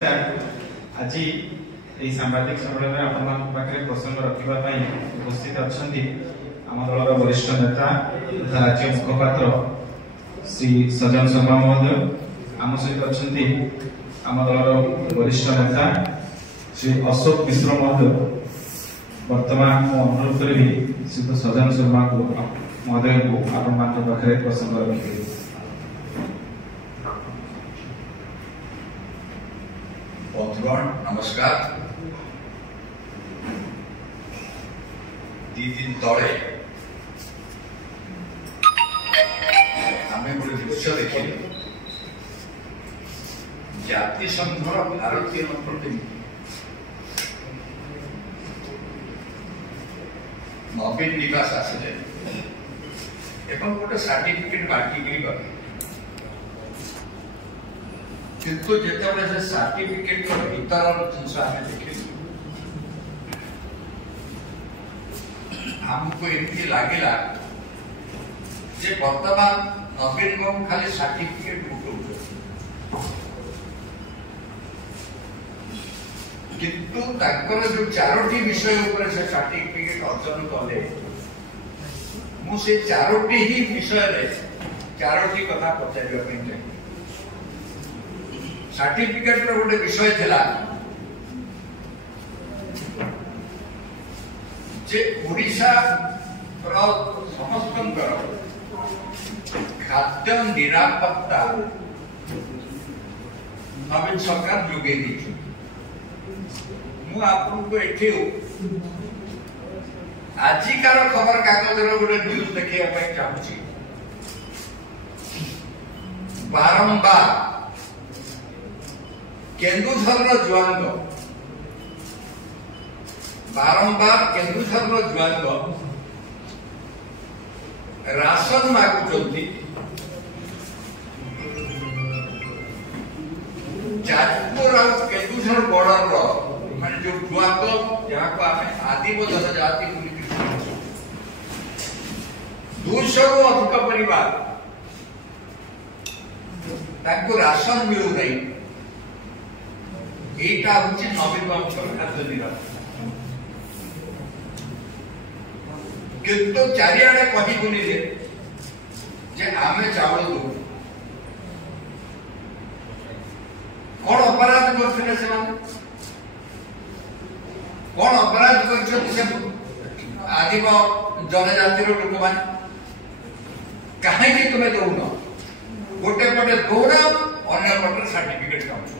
आज सांबादिक सम्मेलन में प्रसंग रखा उपस्थित अच्छा आम दल वरिष्ठ नेता तथा राज्य मुखपात्र श्री सजन शर्मा महोदय आम सहित अच्छा आम दल वरिष्ठ नेता श्री अशोक मिश्र महोदय वर्तमान अनुरोध करी श्री सजन शर्मा महोदय को आपण पाखे प्रसंग रखिए। बंधुगण नमस्कार। दी दिन तले आम गोटे दृश्य देखिए जातिसंघर भारतीय प्रतिनिधि नवीन निवास आसिले गोटे सर्टिफिकेट बांटिकी गले किंतु जिते से सर्टिफिकेट भीतर जिनस देख आमको एमती लगे बर्तमान नवीन बाबू खाली सर्टिफिकेट उठाऊ किंतु जो चारोटी विषय उपर से सर्टिफिकेट अर्जन कले मुझे चारोटी ही विषय चारोटी कथा पचार चाहिए। सर्टिफिकेट गोटे विषय थिला जे ओडिशा समस्त खाद्य निरापत्ता नवीन सरकार जोगे दी आपको एठी आजिकार खबर कागज गोटे न्यूज देखा चाहूँ बारंबार केन्दुझर जुआंग बारंबार केन्दुझर जुआंग राशन मागुंट जाजपुर और केन्दुझर बॉर्डर माने जो जुआंग जहाँ को आम आदिम जनजाति 200 अधिक परिवार राशन मिलू नहीं। एटा हूँ नवीन बाबू खाद्य निरापत्ता किंतु चारिआडे कहूनी जे आमे चावल दू कौन अपराध करते कौन अपराध कर आदिम जनजातिर लोक मैंने कहीं तुम्हें दौन गोटे पटे दौड़ अन्य पटे सर्टिफिकेट चाहूँ